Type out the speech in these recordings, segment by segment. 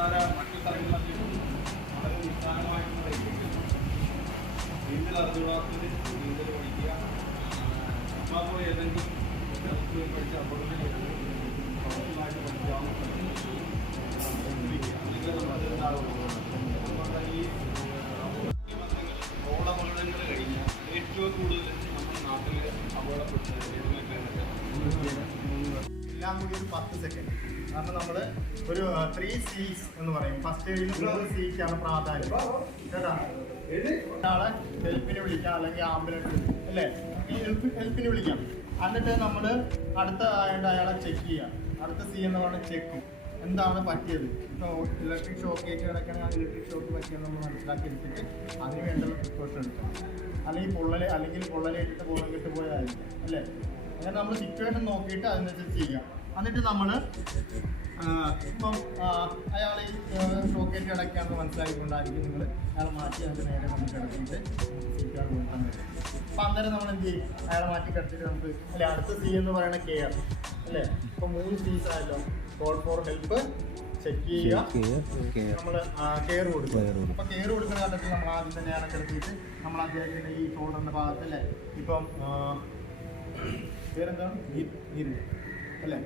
മറ്റു സ്ഥലങ്ങളിലൊക്കെ വളരെ നിസ്സാരമായിട്ടുള്ള നീന്തൽ അറിഞ്ഞുകൂടാത്തതിന് നീന്തൽ പഠിക്കുക. അപ്പോൾ ഏതെങ്കിലും പഠിച്ച അപകടത്തിൽ പ്രൊഫഷണലായിട്ട് പഠിക്കാവുന്ന അല്ലെങ്കിൽ അതുകൊണ്ട് ഈ റോഡ് അപകടങ്ങൾ കഴിഞ്ഞാൽ ഏറ്റവും കൂടുതൽ നമ്മുടെ നാട്ടിൽ അപകടപ്പെട്ടത് എല്ലാം കൂടി ഒരു 10 സെക്കൻഡ്. കാരണം നമ്മൾ ഒരു 3 C's എന്ന് പറയും. ഫസ്റ്റ് എയ്ഡിൽ 3 Cക്കാണ് പ്രാധാന്യം കേട്ടോ. ഒരാളെ ഹെൽപ്പിന് വിളിക്കാം, അല്ലെങ്കിൽ ആംബുലൻസ് അല്ലേ, ഈ ഹെൽപ്പിന് വിളിക്കാം. എന്നിട്ട് നമ്മൾ അടുത്ത ആയിട്ട് അയാളെ ചെക്ക് ചെയ്യാം. അടുത്ത C എന്ന് പറഞ്ഞാൽ ചെക്ക്, എന്താണ് പറ്റിയത്. ഇപ്പോൾ ഇലക്ട്രിക് ഷോക്ക് ഏറ്റ് കിടക്കുകയാണെങ്കിൽ ആ ഇലക്ട്രിക് ഷോക്ക് പറ്റിയെന്ന് നമ്മൾ മനസ്സിലാക്കി എടുത്തിട്ട് അതിന് വേണ്ട പ്രിക്കോഷൻ എടുക്കണം. അല്ലെങ്കിൽ പൊള്ളലേറ്റിട്ട് ബോധം കെട്ട് പോയതായിരിക്കും അല്ലേ. അങ്ങനെ നമ്മൾ സിറ്റുവേഷൻ നോക്കിയിട്ട് അതിനനുസരിച്ച് ചെയ്യാം. എന്നിട്ട് നമ്മൾ ഇപ്പം അയാൾ ഈ ഷോക്കേറ്റ് കിടക്കുകയാണെന്ന് മനസ്സിലാക്കിക്കൊണ്ടായിരിക്കും നിങ്ങൾ അയാളെ മാറ്റി അതിന് നേരെ നമുക്ക് കിടത്തിയിട്ട് സീറ്റാർ കൊടുക്കാൻ പറ്റും. അപ്പം അന്നേരം നമ്മൾ എന്ത് ചെയ്യും, അയാളെ മാറ്റി കിടത്തിയിട്ട് നമുക്ക് അല്ലെ അടുത്ത C എന്ന് പറയുന്ന കെയർ അല്ലേ. ഇപ്പം 3 C's ആയല്ലോ. കോൾ ഫോർ ഹെൽപ്പ്, ചെക്ക് ചെയ്യുക, നമ്മൾ കെയർ കൊടുക്കുക. അപ്പം കെയർ കൊടുക്കുന്ന ഘട്ടത്തിൽ നമ്മൾ ആദ്യം തന്നെ അയാളെ കിടത്തിയിട്ട് നമ്മൾ അദ്ദേഹത്തിൻ്റെ ഈ ഷോൾഡറിൻ്റെ ഭാഗത്തല്ലേ ഇപ്പം പേരെന്താണ് നീര് അല്ലേ,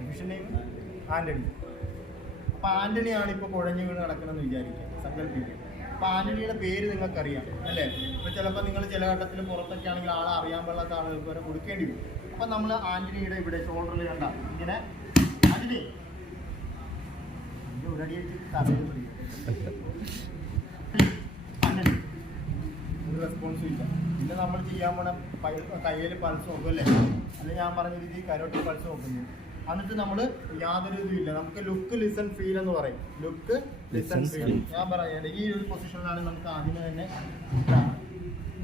ഒഫീഷ്യൽ നെയിം ആൻ്റണി. അപ്പം ആൻ്റണിയാണ് ഇപ്പോൾ കുഴഞ്ഞു വീണ് നടക്കണമെന്ന് വിചാരിക്കുക, സങ്കല്പിക്കുക. അപ്പം ആൻ്റണിയുടെ പേര് നിങ്ങൾക്കറിയാം അല്ലേ. ഇപ്പോൾ ചിലപ്പോൾ നിങ്ങൾ ചില ഘട്ടത്തിൽ പുറത്തൊക്കെ ആണെങ്കിൽ ആളെ അറിയാൻ പാടില്ലാത്ത ആളുകൾക്ക് വരെ കൊടുക്കേണ്ടി വരും. അപ്പം നമ്മൾ ആൻ്റണിയുടെ ഇവിടെ ഷോൾഡറിൽ കണ്ട ഇങ്ങനെ ആൻ്റണി ഒരടി വെച്ചിട്ട് തലയിൽ പിടിക്കും. ആൻ്റണി ഒരു റെസ്പോൺസും ഇല്ല. പിന്നെ നമ്മൾ ചെയ്യാൻ പോണ കയ്യിൽ പൾസ് നോക്കും അല്ലേ, അല്ലെങ്കിൽ ഞാൻ പറഞ്ഞ രീതിയിൽ കരോട്ടി പൾസ് നോക്കുന്നു. എന്നിട്ട് നമ്മൾ യാതൊരു ഇതുമില്ല, നമുക്ക് ലുക്ക് ലിസൺ ഫീൽ എന്ന് പറയും. ലുക്ക് ലിസൺ ഫീൽ ഞാൻ പറയാം. ഈ ഒരു പൊസിഷനിലാണ് നമുക്ക് ആദ്യമേ തന്നെ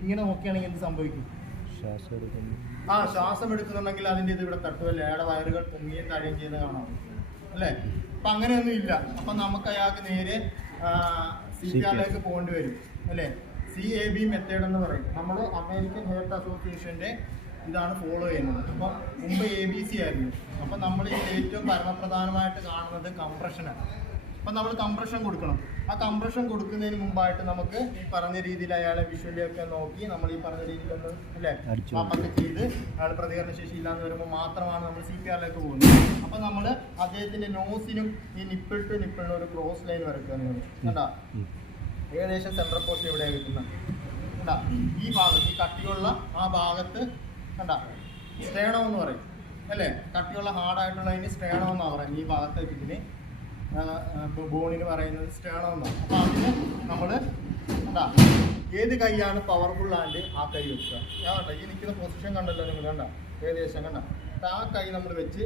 ഇങ്ങനെ നോക്കുകയാണെങ്കിൽ എന്ത് സംഭവിക്കും, ശ്വാസം എടുക്കുന്നുണ്ടെങ്കിൽ അതിൻ്റെ ഇത് ഇവിടെ തട്ടുമല്ലേ, അയാളുടെ വയറുകൾ പൊങ്ങിയും താഴെയും ചെയ്യുന്നത് കാണാം അല്ലേ. അപ്പം അങ്ങനെയൊന്നും ഇല്ല. അപ്പം നമുക്ക് അയാൾക്ക് നേരെ CPR പോകേണ്ടി വരും അല്ലേ. CAB മെത്തേഡ് എന്ന് പറയും. നമ്മൾ അമേരിക്കൻ ഹെർട്ട് അസോസിയേഷൻ്റെ ഇതാണ് ഫോളോ ചെയ്യുന്നത്. അപ്പം മുമ്പ് ABC ആയിരുന്നു. അപ്പം നമ്മൾ ഈ ഏറ്റവും പരമപ്രധാനമായിട്ട് കാണുന്നത് കംപ്രഷനാണ്. അപ്പം നമ്മൾ കംപ്രഷൻ കൊടുക്കണം. ആ കംപ്രഷൻ കൊടുക്കുന്നതിന് മുമ്പായിട്ട് നമുക്ക് ഈ പറഞ്ഞ രീതിയിൽ അയാളെ വിഷ്വലിയൊക്കെ നോക്കി നമ്മൾ ഈ പറഞ്ഞ രീതിയിലൊന്ന് അല്ലേ പമ്പൊക്കെ ചെയ്ത് അയാൾ പ്രതികരണ ശേഷി ഇല്ലാന്ന് വരുമ്പോൾ മാത്രമാണ് നമ്മൾ CPR പോകുന്നത്. അപ്പം നമ്മൾ അദ്ദേഹത്തിൻ്റെ നോസിനും ഈ നിപ്പിൾ ടു നിപ്പിളിനും ഒരു ക്രോസ് ലൈൻ വരയ്ക്കുക. നിങ്ങൾ കണ്ടാ ഏകദേശം സെൻട്രൽ പോസ്റ്റ് ഇവിടെ കിട്ടുന്നത് കണ്ടാ. ഈ ഭാഗത്ത് ഈ കട്ടിയുള്ള ആ ഭാഗത്ത് കണ്ടാ സ്റ്റേണോ എന്ന് പറയും അല്ലേ. കട്ടിയുള്ള ഹാർഡായിട്ടുള്ളതിന് സ്റ്റേണോ എന്നാണ് പറയുന്നത്. ഈ ഭാഗത്തേക്ക് ഇതിന് ബോണിന് പറയുന്നത് സ്റ്റേണോ എന്നാണ്. അപ്പം അതിന് നമ്മൾ കണ്ടാ ഏത് കൈയാണ് പവർഫുൾ ആൻഡ് ആ കൈ വെക്കുക. ഞാൻ കണ്ട ഈ നിൽക്കുന്ന പൊസിഷൻ കണ്ടല്ലോ നിങ്ങൾ കണ്ട ഏകദേശം കണ്ട. ആ കൈ നമ്മൾ വെച്ച്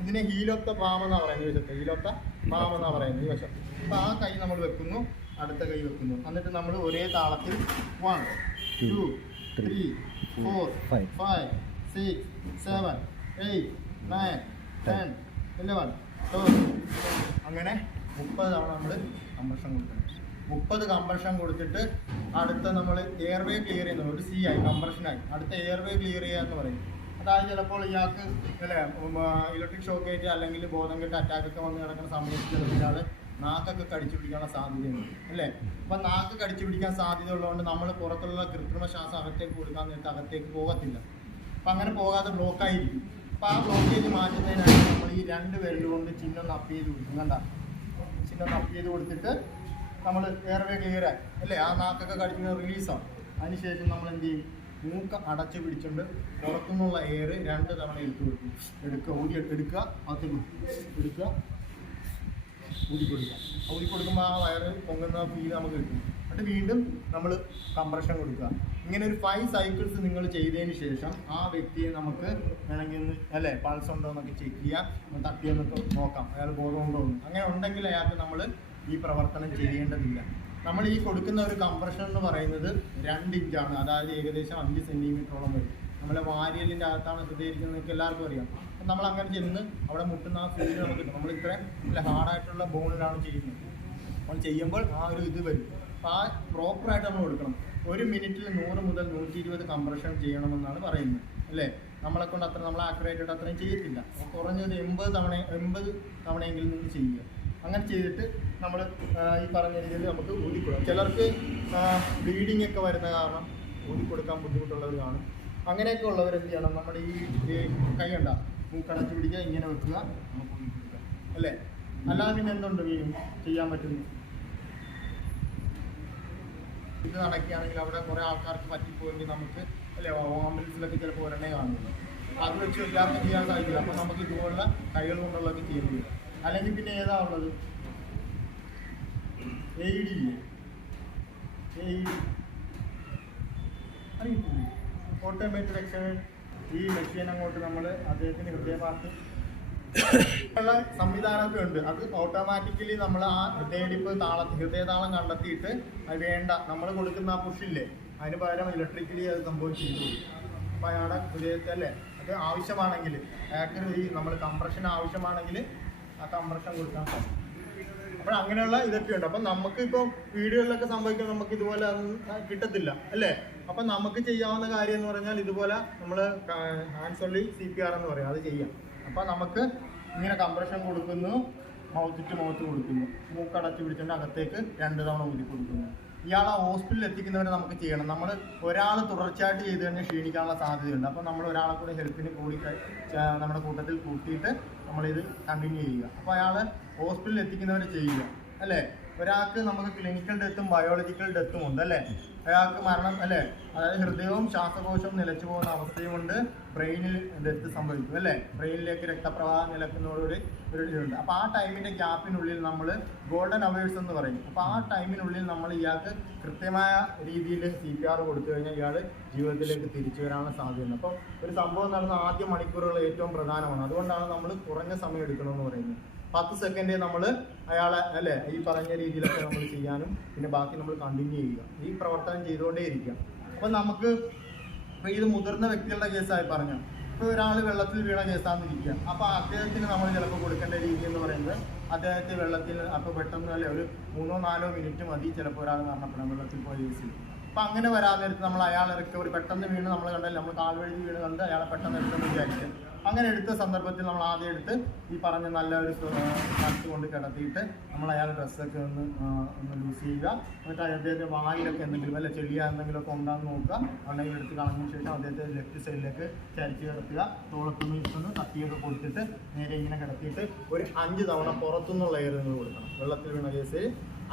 ഇതിനെ ഹീൽ ഓഫ് ദ പാം എന്നാണ് പറയുന്നത്. ഈ വശത്ത് ഹീൽ ഓഫ് ദ പാം എന്നാണ് പറയുന്നത് ഈ വശം. അപ്പം ആ കൈ നമ്മൾ വെക്കുന്നു, അടുത്ത കൈ വെക്കുന്നു. എന്നിട്ട് നമ്മൾ ഒരേ താളത്തിൽ 1 2 3 4 5 6 7 8 9 10 11 12 അങ്ങനെ 30 തവണ നമ്മൾ കംപ്രഷൻ കൊടുക്കണം. 30 കംപ്രഷൻ കൊടുത്തിട്ട് അടുത്ത നമ്മൾ എയർവേ ക്ലിയർ ചെയ്യുന്നത് ഒരു C ആയി കംപ്രഷനായി. അടുത്ത എയർവേ ക്ലിയർ ചെയ്യുക എന്ന് പറയും. അതായത് ചിലപ്പോൾ ഇയാൾക്ക് അല്ലേ ഇലക്ട്രിക് ഷോക്ക് ഏറ്റ് അല്ലെങ്കിൽ ബോധം കെട്ട് അറ്റാക്കൊക്കെ വന്ന് കിടക്കുന്ന സമയത്ത് ചിലപ്പോൾ ഇയാൾ നാക്കൊക്കെ കടിച്ചു പിടിക്കാനുള്ള സാധ്യതയുണ്ട് അല്ലേ. അപ്പം നാക്ക് കടിച്ചു പിടിക്കാൻ സാധ്യത ഉള്ളതുകൊണ്ട് നമ്മൾ പുറത്തുള്ള കൃത്രിമ ശ്വാസം അകത്തേക്ക് കൊടുക്കാൻ നേരത്തെ അകത്തേക്ക് പോകത്തില്ല. അപ്പം അങ്ങനെ പോകാതെ ബ്ലോക്കായിരിക്കും. അപ്പോൾ ആ ബ്ലോക്കേജ് മാറ്റുന്നതിനായിട്ട് നമ്മൾ ഈ 2 വിരൽ കൊണ്ട് ചിഹ്നം അപ്പ് ചെയ്ത് കൊടുക്കും. കണ്ട ചിഹ്നം അപ്പ് ചെയ്ത് കൊടുത്തിട്ട് നമ്മൾ എയർവേ ക്ലിയറായി അല്ലേ. ആ നാക്കൊക്കെ കടിക്കുന്നത് റിലീസാവും. അതിനുശേഷം നമ്മൾ എന്ത് ചെയ്യും, മൂക്ക് അടച്ച് പിടിച്ചുകൊണ്ട് പുറത്തുനിന്നുള്ള എയർ 2 തവണ എടുക്കുക അകത്ത് എടുക്കുക ഊതിക്കൊടുക്കുമ്പോൾ ആ വയറ് പൊങ്ങുന്ന ഫീൽ നമുക്ക് കിട്ടും. എന്നിട്ട് വീണ്ടും നമ്മൾ കംപ്രഷൻ കൊടുക്കുക. ഇങ്ങനെ ഒരു 5 സൈക്കിൾസ് നിങ്ങൾ ചെയ്തതിന് ശേഷം ആ വ്യക്തിയെ നമുക്ക് വേണമെങ്കിൽ ഒന്ന് അല്ലേ പൾസ് ഉണ്ടോ എന്നൊക്കെ ചെക്ക് ചെയ്യാം, തട്ടിയെന്നൊക്കെ നോക്കാം അയാൾ ബോധമുണ്ടോ എന്ന്. അങ്ങനെ ഉണ്ടെങ്കിൽ അയാൾക്ക് നമ്മൾ ഈ പ്രവർത്തനം ചെയ്യേണ്ടതില്ല. നമ്മൾ ഈ കൊടുക്കുന്ന ഒരു കംപ്രഷൻ എന്ന് പറയുന്നത് 2 ഇഞ്ചാണ്. അതായത് ഏകദേശം 5 സെൻറ്റിമീറ്ററോളം വരും. നമ്മളെ വാരിയലിൻ്റെ അകത്താണ് സ്ഥിരീകരിക്കുന്നത് എല്ലാവർക്കും അറിയാം. അപ്പം നമ്മൾ അങ്ങനെ ചെന്ന് അവിടെ മുട്ടുന്ന ആ ഫീൽ നമുക്ക് കിട്ടും. നമ്മൾ ഇത്രയും നല്ല ഹാർഡായിട്ടുള്ള ബോണിലാണ് ചെയ്യുന്നത്. നമ്മൾ ചെയ്യുമ്പോൾ ആ ഒരു ഇത് വരും. അപ്പോൾ ആ പ്രോപ്പറായിട്ട് നമ്മൾ കൊടുക്കണം. 1 മിനിറ്റിൽ 100 മുതൽ 120 കംപ്രഷൻ ചെയ്യണമെന്നാണ് പറയുന്നത് അല്ലേ. നമ്മളെ കൊണ്ട് അത്ര നമ്മൾ ആക്യുറേറ്റ് അത്രയും ചെയ്യത്തില്ല. അപ്പോൾ കുറഞ്ഞത് 80 തവണയെങ്കിലും നിങ്ങൾ ചെയ്യുക. അങ്ങനെ ചെയ്തിട്ട് നമ്മൾ ഈ പറഞ്ഞ രീതിയിൽ നമുക്ക് ഊതിക്കൊടുക്കാം. ചിലർക്ക് ബ്ലീഡിങ് ഒക്കെ വരുന്ന കാരണം ഊതിക്കൊടുക്കാൻ ബുദ്ധിമുട്ടുള്ളവർ കാണും. അങ്ങനെയൊക്കെ ഉള്ളവർ എന്ത് ചെയ്യണം, നമ്മുടെ ഈ കൈ ഉണ്ടാ മൂക്കടച്ച് പിടിക്കുക, ഇങ്ങനെ വെക്കുക, നമുക്ക് ഊതിക്കൊടുക്കാം അല്ലേ. അല്ലാതെ പിന്നെ എന്തുണ്ട് ചെയ്യാൻ പറ്റുന്നു. ഇത് നടക്കുകയാണെങ്കിൽ അവിടെ കുറേ ആൾക്കാർക്ക് പറ്റിപ്പോയെങ്കിൽ നമുക്ക് അല്ലേ ആംബുലൻസിലൊക്കെ ചിലപ്പോൾ ഒരെണ്ണേ കാണുന്നു. അത് വെച്ച് എല്ലാവർക്കും ചെയ്യാൻ സാധിക്കില്ല. അപ്പോൾ നമുക്ക് ഇതുപോലുള്ള കൈകൾ കൊണ്ടുള്ളതൊക്കെ ചെയ്യേണ്ടി വരും. അല്ലെങ്കിൽ പിന്നെ ഏതാ ഉള്ളത്, AED ഇല്ലേ, AED അറിയത്തില്ലേ, ഓട്ടോമാറ്റഡ് എക്സസൈസ്. ഈ മെഷീൻ അങ്ങോട്ട് നമ്മൾ അദ്ദേഹത്തിന് ഹൃദയഭാഗത്ത് ഉള്ള സംവിധാനമൊക്കെ ഉണ്ട്. അത് ഓട്ടോമാറ്റിക്കലി നമ്മൾ ആ ഹൃദയതാളം കണ്ടെത്തിയിട്ട് അത് വേണ്ട നമ്മൾ കൊടുക്കുന്ന ആ പുഷില്ലേ അതിന് പകരം ഇലക്ട്രിക്കലി അത് സംഭവിച്ചു. അപ്പോൾ അയാളുടെ ഹൃദയത്തെ അല്ലേ അത് ആവശ്യമാണെങ്കിൽ അയാൾക്ക് ഈ നമ്മൾ കംപ്രഷൻ ആവശ്യമാണെങ്കിൽ ആ കംപ്രഷൻ കൊടുക്കാൻ സാധിക്കും. അപ്പോൾ അങ്ങനെയുള്ള ഇതൊക്കെ ഉണ്ട്. അപ്പം നമുക്കിപ്പോൾ വീടുകളിലൊക്കെ സംഭവിക്കാൻ നമുക്ക് ഇതുപോലെ കിട്ടത്തില്ല അല്ലേ. അപ്പം നമുക്ക് ചെയ്യാവുന്ന കാര്യം എന്ന് പറഞ്ഞാൽ ഇതുപോലെ നമ്മൾ ഹാൻഡ്സ് ഓൺലി CPR എന്ന് പറയും, അത് ചെയ്യാം. അപ്പോൾ നമുക്ക് ഇങ്ങനെ കംപ്രഷൻ കൊടുക്കുന്നു, മൗത്ത് ടു മൗത്ത് കൊടുക്കുന്നു, മൂക്കടച്ച് പിടിച്ചിട്ട് അകത്തേക്ക് 2 തവണ ഊതി കൊടുക്കുന്നു. ഇയാളെ ഹോസ്പിറ്റലിൽ എത്തിക്കുന്നവരെ നമുക്ക് ചെയ്യണം. നമ്മൾ ഒരാൾ തുടർച്ചയായിട്ട് ചെയ്ത് കഴിഞ്ഞാൽ ക്ഷീണിക്കാനുള്ള സാധ്യതയുണ്ട്. അപ്പോൾ നമ്മൾ ഒരാളെ കൂടെ ഹെൽപ്പിന് കൂടി നമ്മുടെ കൂട്ടത്തിൽ കൂട്ടിയിട്ട് നമ്മളിത് കണ്ടിന്യൂ ചെയ്യുക. അപ്പോൾ അയാൾ ഹോസ്പിറ്റലിൽ എത്തിക്കുന്നവരെ ചെയ്യുക അല്ലേ. ഒരാൾക്ക് നമുക്ക് ക്ലിനിക്കൽ ഡെത്തും ബയോളജിക്കൽ ഡെത്തും ഉണ്ട് അല്ലേ. അയാൾക്ക് മരണം അല്ലേ, അതായത് ഹൃദയവും ശ്വാസകോശവും നിലച്ചു പോകുന്ന അവസ്ഥയുമുണ്ട്, ബ്രെയിനിൽ ഡെത്ത് സംഭവിക്കും അല്ലേ. ബ്രെയിനിലേക്ക് രക്തപ്രവാഹം നിലക്കുന്നതോടുകൂടി ഒരു ഇതുണ്ട്. അപ്പോൾ ആ ടൈമിൻ്റെ ഗ്യാപ്പിനുള്ളിൽ നമ്മൾ ഗോൾഡൻ അവേഴ്സ് എന്ന് പറയും. അപ്പോൾ ആ ടൈമിനുള്ളിൽ നമ്മൾ ഇയാൾക്ക് കൃത്യമായ രീതിയിൽ CPR കൊടുത്തു കഴിഞ്ഞാൽ ഇയാൾ ജീവിതത്തിലേക്ക് തിരിച്ചു വരാനുള്ള സാധ്യതയുണ്ട്. അപ്പോൾ ഒരു സംഭവം നടന്ന ആദ്യ മണിക്കൂറുകൾ ഏറ്റവും പ്രധാനമാണ്. അതുകൊണ്ടാണ് നമ്മൾ കുറഞ്ഞ സമയം എടുക്കണമെന്ന് പറയുന്നത്. 10 സെക്കൻഡ് നമ്മൾ അയാളെ അല്ലേ ഈ പറഞ്ഞ രീതിയിലൊക്കെ നമ്മൾ ചെയ്യാനും പിന്നെ ബാക്കി നമ്മൾ കണ്ടിന്യൂ ചെയ്യുക. ഈ പ്രവർത്തനം ചെയ്തുകൊണ്ടേ ഇരിക്കുക. അപ്പം നമുക്ക് ഇപ്പോൾ ഇത് മുതിർന്ന വ്യക്തികളുടെ കേസായി പറഞ്ഞു. ഇപ്പോൾ ഒരാൾ വെള്ളത്തിൽ വീണ കേസാന്നിരിക്കുക. അപ്പോൾ അദ്ദേഹത്തിന് നമ്മൾ ചിലപ്പോൾ കൊടുക്കേണ്ട രീതി എന്ന് പറയുന്നത് അദ്ദേഹത്തെ വെള്ളത്തിൽ അപ്പോൾ പെട്ടെന്ന് അല്ലേ ഒരു 3-4 മിനിറ്റ് മതി ചിലപ്പോൾ ഒരാൾ മരണപ്പെടാം വെള്ളത്തിൽ പോയ കേസിൽ. അപ്പം അങ്ങനെ വരാൻ നേരത്ത് നമ്മൾ അയാളെ റിക്കവറി പെട്ടെന്ന് വീണ് നമ്മൾ കണ്ടല്ലേ, നമ്മൾ കാൽവഴുതി വീണ് കണ്ട് അയാളെ പെട്ടെന്ന് എടുത്തെന്ന് വിചാരിക്കും. അങ്ങനെ എടുത്ത സന്ദർഭത്തിൽ നമ്മൾ ആദ്യം എടുത്ത് ഈ പറഞ്ഞ നല്ലൊരു സ്ഥലത്ത് കൊണ്ട് കിടത്തിയിട്ട് നമ്മൾ അയാളുടെ ഡ്രസ്സൊക്കെ ഒന്ന് ലൂസ് ചെയ്യുക. എന്നിട്ട് അദ്ദേഹത്തെ വായിലൊക്കെ എന്തെങ്കിലും അല്ല ചെളിയ എന്തെങ്കിലുമൊക്കെ ഉണ്ടാകുന്ന നോക്കുക. ഉണ്ടെങ്കിൽ എടുത്ത് കളഞ്ഞതിന് ശേഷം അദ്ദേഹത്തെ ലെഫ്റ്റ് സൈഡിലേക്ക് ചരിച്ച് കിടത്തുക. തോളത്തൊന്ന് ഇട്ടൊന്ന് തട്ടിയൊക്കെ കൊടുത്തിട്ട് നേരെ ഇങ്ങനെ കിടത്തിയിട്ട് ഒരു 5 തവണ പുറത്തുനിന്നുള്ള എയർ നിങ്ങൾ കൊടുക്കണം. വെള്ളത്തിൽ വീണ കേസിൽ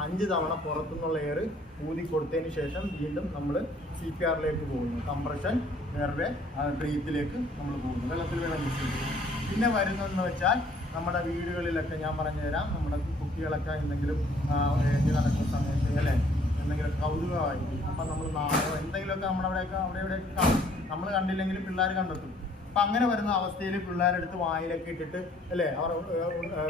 5 തവണ പുറത്തുനിന്നുള്ള എയർ ഊതി കൊടുത്തതിന് ശേഷം വീണ്ടും നമ്മൾ CPRലേക്ക് പോകുന്നു. കംപ്രഷൻ വെറുതെ ബ്രീത്തിലേക്ക് നമ്മൾ പോകുന്നു വെള്ളത്തിൽ വീണ കേസിൽ. പിന്നെ വരുന്നതെന്ന് വെച്ചാൽ നമ്മുടെ വീടുകളിലൊക്കെ ഞാൻ പറഞ്ഞു തരാം, നമ്മുടെ കുട്ടികളൊക്കെ എന്തെങ്കിലും എഴുതി നടക്കുന്ന സമയത്ത് അല്ലേ എന്തെങ്കിലും കൗതുകമായിരിക്കും. അപ്പം നമ്മൾ നാളോ എന്തെങ്കിലുമൊക്കെ അവിടെ ഇവിടെയൊക്കെ കാണും. നമ്മൾ കണ്ടില്ലെങ്കിലും പിള്ളേർ കണ്ടെത്തും. അപ്പം അങ്ങനെ വരുന്ന അവസ്ഥയിൽ പിള്ളേരെടുത്ത് വായിലൊക്കെ ഇട്ടിട്ട് അല്ലേ അവർ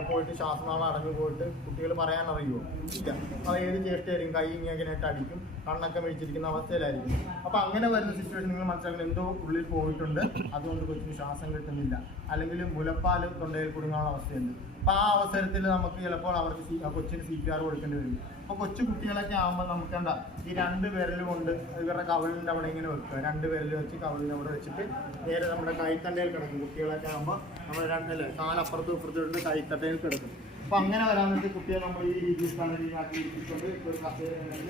പോയിട്ട് ശ്വാസനാളം അടഞ്ഞു പോയിട്ട് കുട്ടികൾ പറയാൻ അറിയുമോ? ഇല്ല. അത് ഏത് ചേഷ്ടയായിരിക്കും, കൈ ഇങ്ങനെയായിട്ട് അടിക്കും, കണ്ണൊക്കെ മേടിച്ചിരിക്കുന്ന അവസ്ഥയിലായിരിക്കും. അപ്പം അങ്ങനെ വരുന്ന സിറ്റുവേഷൻ നിങ്ങൾ മനസ്സിലാക്കണം, എന്തോ ഉള്ളിൽ പോയിട്ടുണ്ട്, അതുകൊണ്ട് കൊച്ചിന് ശ്വാസം കിട്ടുന്നില്ല, അല്ലെങ്കിൽ മുലപ്പാൽ തൊണ്ടയിൽ കുടുങ്ങാനുള്ള അവസ്ഥയുണ്ട്. അപ്പോൾ ആ അവസരത്തിൽ നമുക്ക് ചിലപ്പോൾ അവർക്ക് കൊച്ചിന് CPR കൊടുക്കേണ്ടി വരും. അപ്പോൾ കൊച്ചു കുട്ടികളൊക്കെ ആകുമ്പോൾ നമുക്ക് എന്താ ഈ 2 വിരൽ കൊണ്ട് ഇവരുടെ കവിളിൻ്റെ അവിടെ ഇങ്ങനെ വെക്കുക. 2 വിരൽ വെച്ച് കവിളിൻ്റെ അവിടെ വെച്ചിട്ട് നേരെ നമ്മുടെ കൈത്തണ്ടയിൽ കിടക്കും. കുട്ടികളൊക്കെ ആകുമ്പോൾ നമ്മൾ രണ്ടല്ലേ കാലപ്പുറത്തും ഇപ്പുറത്തും ഇട്ട് കൈത്തണ്ടയിൽ കിടക്കും. അപ്പോൾ അങ്ങനെ വരാൻ വേണ്ടി കുട്ടിയെ നമ്മൾ ഈ രീതിയിൽ കണ്ടിട്ട് ഇരിക്കൊണ്ട് ഇപ്പോൾ ഒരു കസേരയിൽ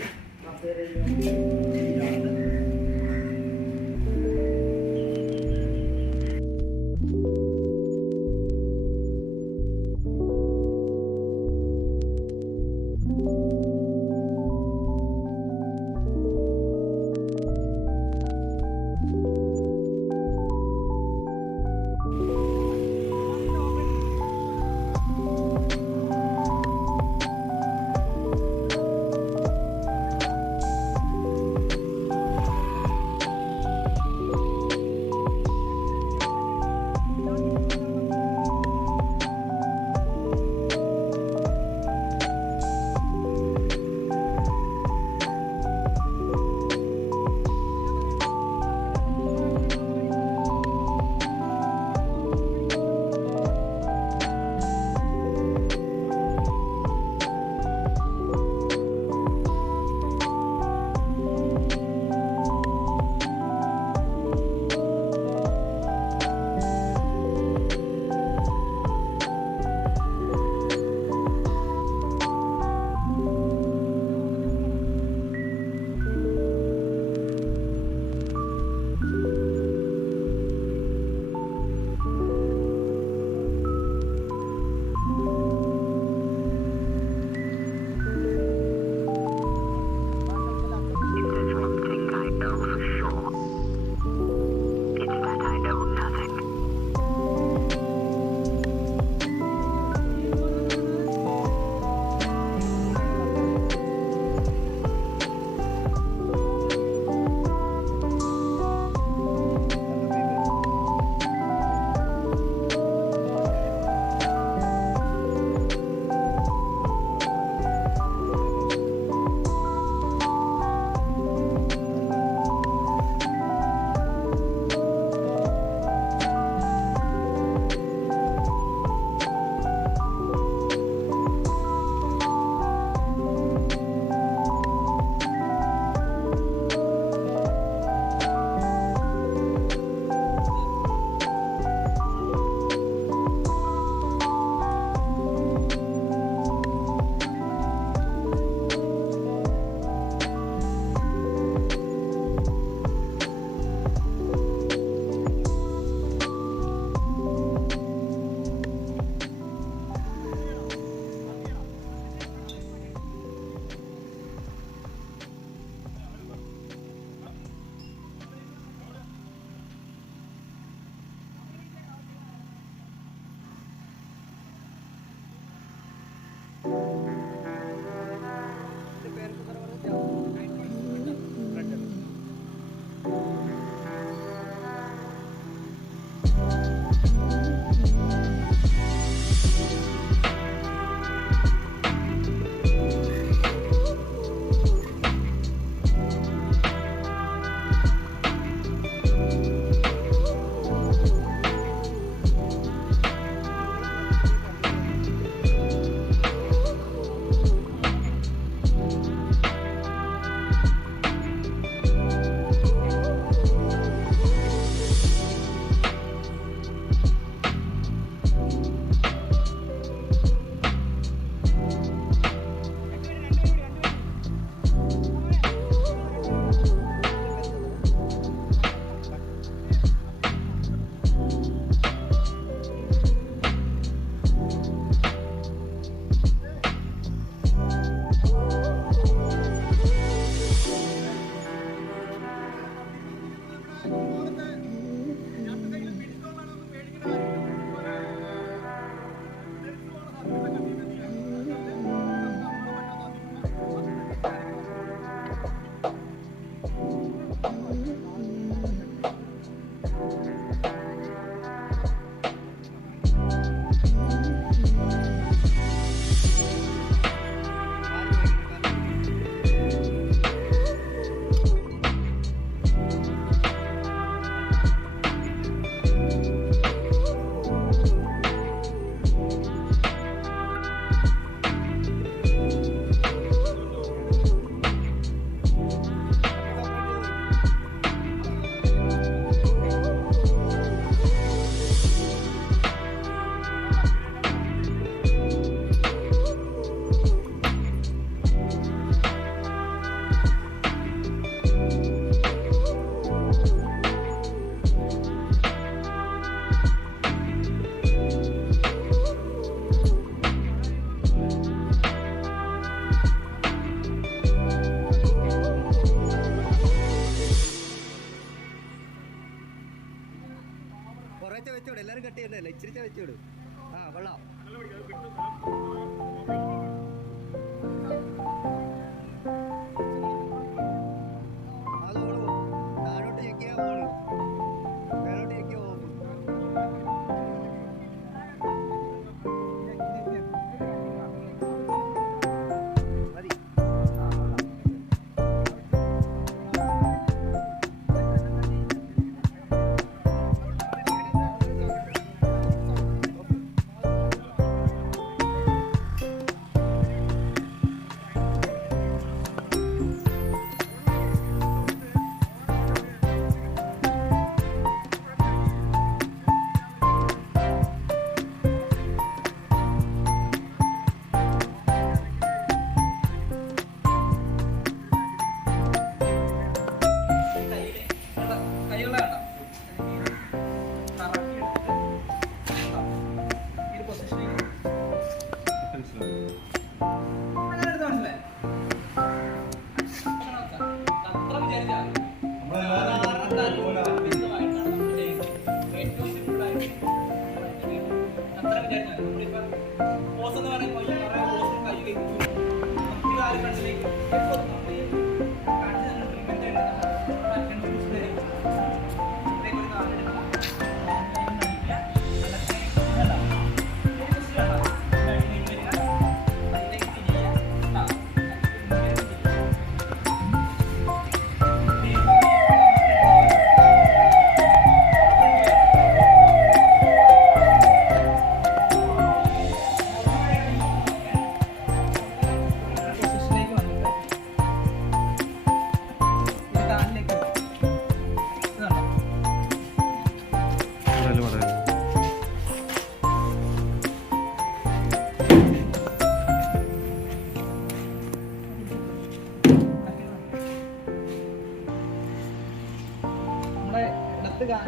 വെച്ചിട്. ആ കൊള്ളാം. അതോളൂ താഴോട്ട് ഞെക്കിയാ പോള്, മേലോട്ട് ഞെക്കിയാ പോകും. മതി.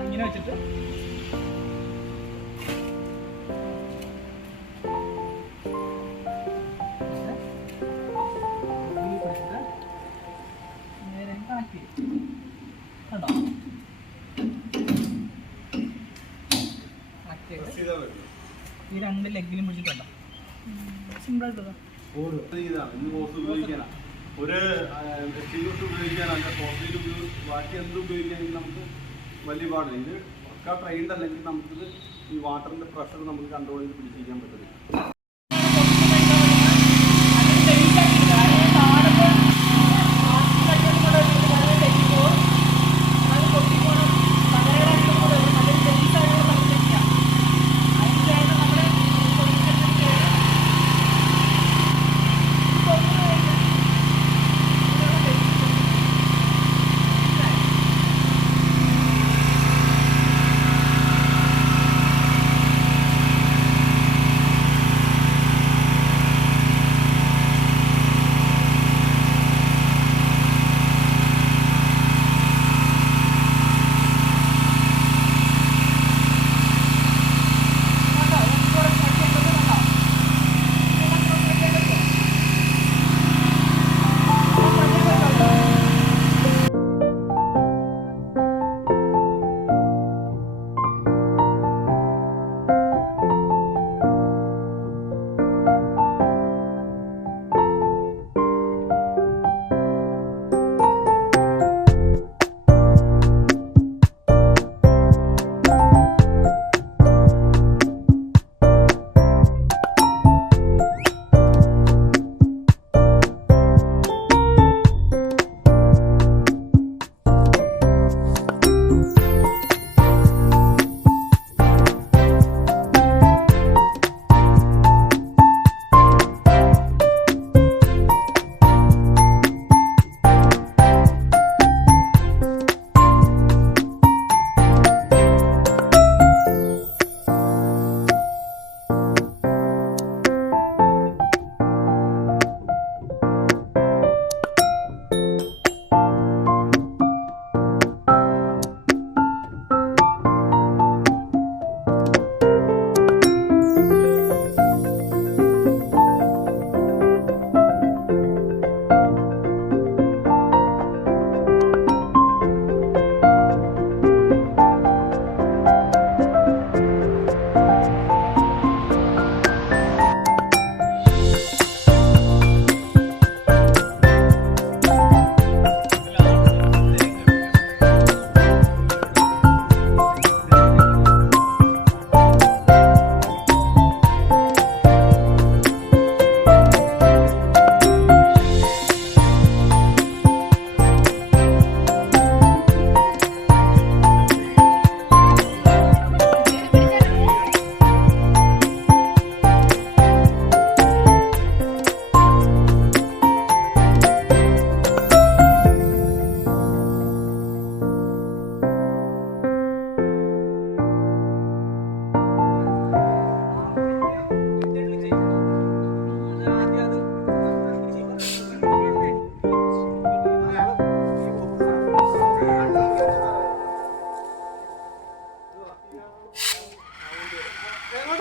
ഇങ്ങനെ വെച്ചിട്ട് നേരെ കണക്ട് ചെയ്യും. കണ്ടോ? കണക്ട് ചെയ്ത് ഈ രണ്ട് ലെഗിലും പിടിച്ചിട്ടുണ്ടോ? സിമ്പിൾ ആയിട്ടുള്ള ഒരു ഉപയോഗിക്കാനല്ല, ബാക്കി എന്ത് ഉപയോഗിക്കുകയാണെങ്കിൽ നമുക്ക് വലിയ പാടില്ല. ഇത് ഒക്കെ ട്രെയിൻഡ് അല്ലെങ്കിൽ നമുക്കിത് ഈ വാട്ടറിൻ്റെ പ്രഷർ നമുക്ക് കൺട്രോൾ ചെയ്ത് പിടിച്ചിരിക്കാൻ പറ്റില്ല.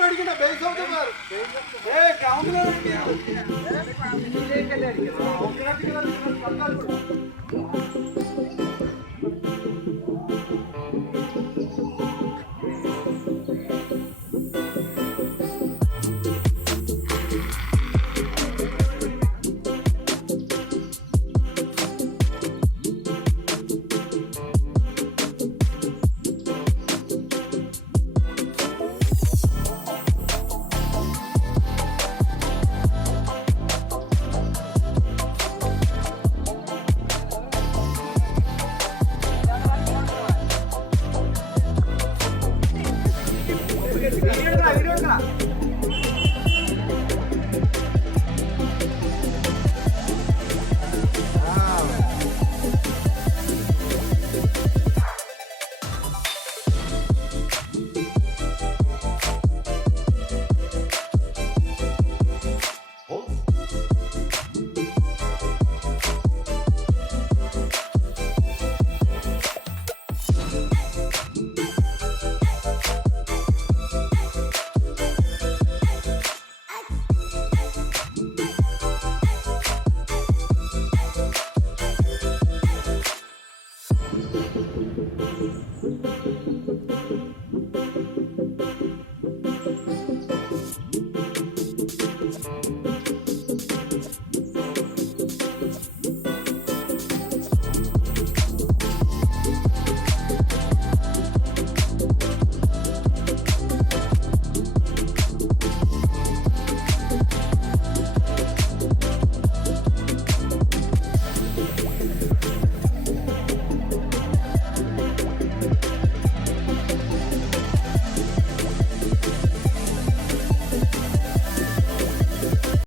അടിക്കണ്ട ബേസ് ഓഫ് ദ കാർ ഗ്രൗണ്ടിലാണ്